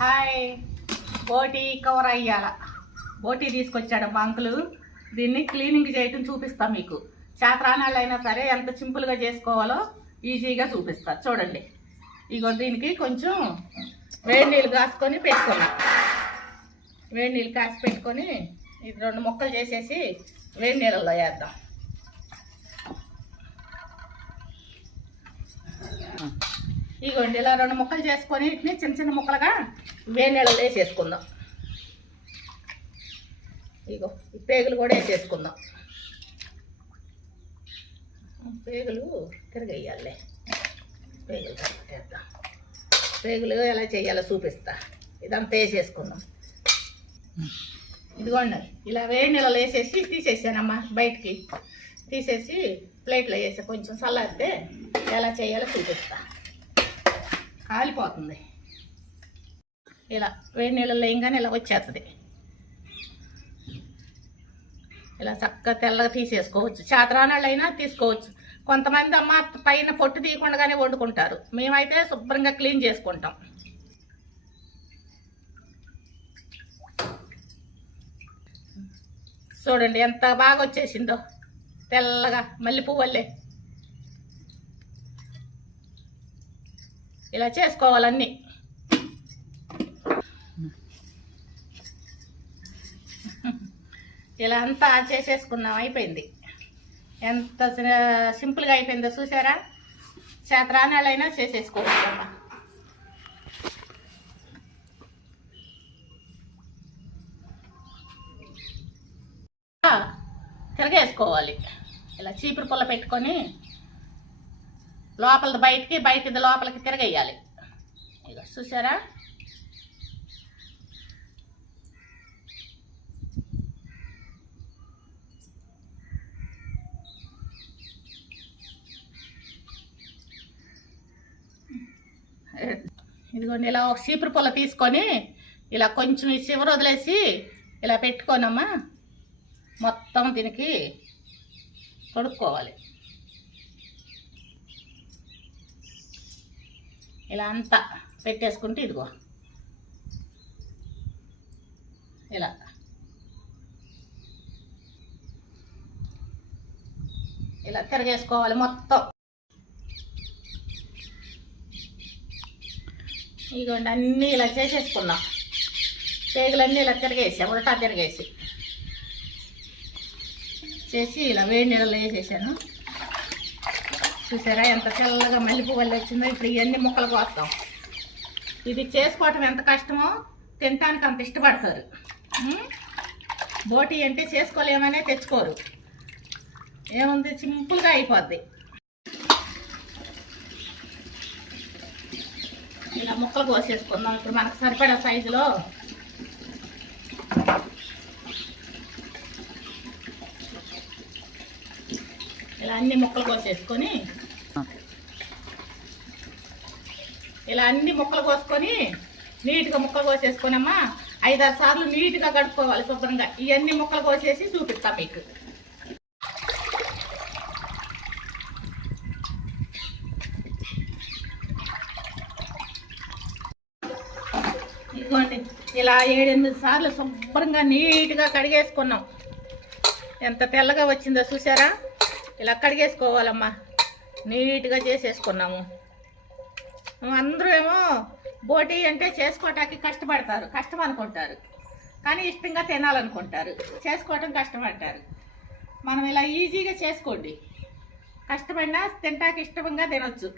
Hi. బోటి cover అయ్యాల. బోటి తీసుకొచ్చాడు మా అంకులు దీన్ని క్లీనింగ్ చేయటం చూపిస్తాం మీకు. శాత్రానాళ్ళు అయినా సరే ఎంత సింపుల్గా చేసుకోవాలో ఈజీగా చూపిస్తా. చూడండి. ఇగో దీనికి కొంచెం వేడి నీళ్ళు కాసుకొని పెట్టుకున్నా. వేడి నీళ్ళు కాసి పెట్టుకొని ఇది రెండు ముక్కలు చేసేసి వేడి నీళ్ళల్లో వేద్దాం. ఇగోండి ఇలా రెండు ముక్కలు చేసుకొని వీటిని చిన్న చిన్న ముక్కలుగా వేడి వేసేసుకుందాం. ఇగో ఈ పేగులు కూడా వేసేసుకుందాం. పేగులు తిరగేయాలి. పేగులు చేద్దాం పేగులు ఎలా చేయాలో చూపిస్తా. ఇదంతా వేసేసుకుందాం. ఇదిగోండి ఇలా వేడి నీళ్ళలో వేసేసి తీసేసానమ్మా బయటికి. తీసేసి ప్లేట్లో వేసి కొంచెం చల్లారితే ఎలా చేయాలో చూపిస్తా. కాలిపోతుంది. ఇలా వేడి నీళ్ళలో వేయంగానే ఇలా వచ్చేస్తుంది ఇలా చక్కగా తెల్లగా తీసేసుకోవచ్చు. చాతరానాళ్ళు తీసుకోవచ్చు. కొంతమంది అమ్మ పైన పొట్టు తీయకుండానే వండుకుంటారు. మేమైతే శుభ్రంగా క్లీన్ చేసుకుంటాం. చూడండి ఎంత బాగా వచ్చేసిందో. తెల్లగా మల్లె పువ్వులే ఇలా చేసుకోవాలన్నీ. ఇలా అంతా చేసేసుకున్నాం అయిపోయింది. ఎంత సింపుల్గా అయిపోయిందో చూసారా? చేతరాణాలైనా చేసేసుకోవచ్చు అమ్మ తిరగేసుకోవాలి. ఇలా చీపురు పుల్ల పెట్టుకొని లోపలది బయటికి బయటది లోపలికి తిరగేయాలి. ఇక చూసారా? ఇదిగోండి ఇలా ఒక చీపురు పుల్ల తీసుకొని ఇలా కొంచెం ఈ చివర వదిలేసి ఇలా పెట్టుకోనమ్మా. మొత్తం దీనికి తొడుక్కోవాలి. ఇలా అంతా పెట్టేసుకుంటే ఇదిగో. ఇలా. ఇలా తిరగేసుకోవాలి మొత్తం. ఇదిగోండి అన్నీ ఇలా చేసేసుకున్నాం. పేగులన్నీ ఇలా తిరగేసి ఉల్టా తిరగేసి. చేసి ఇలా వేడి నీళ్ళలో వేసేసాను. చూసారా ఎంత తెల్లగా మల్లెపువ్వలు వచ్చిందో? ఇప్పుడు ఇవన్నీ ముక్కలు కోస్తాం ఇది చేసుకోవటం ఎంత కష్టమో తినటానికి అంత ఇష్టపడతారు. బోటి అంటే చేసుకోలేమనే తెచ్చుకోరు. ఏముంది? సింపుల్గా అయిపోద్ది. ఇలా ముక్కలు కోసేసుకుందాం. ఇప్పుడు మనకు సరిపడా సైజులో ఇలా అన్ని ముక్కలు కోసేసుకొని ఇలా అన్ని ముక్కలు కోసుకొని నీట్గా ముక్కలు కోసేసుకొని అమ్మా ఐదారు సార్లు నీట్గా కడుక్కోవాలి శుభ్రంగా. ఇవన్నీ ముక్కలు కోసేసి చూపిస్తా మీకు. ఇదిగోండి ఇలా ఏడెనిమిది సార్లు శుభ్రంగా నీట్గా కడిగేసుకున్నాం. ఎంత తెల్లగా వచ్చిందో చూసారా? ఇలా కడిగేసుకోవాలమ్మా. నీట్గా చేసేసుకున్నాము. అందరూ ఏమో బోటి అంటే చేసుకోవటానికి కష్టపడతారు. కష్టం అనుకుంటారు. కానీ ఇష్టంగా తినాలనుకుంటారు. చేసుకోవటం కష్టపడతారు. మనం ఇలా ఈజీగా చేసుకోండి. కష్టపడినా తింటాక ఇష్టంగా తినొచ్చు.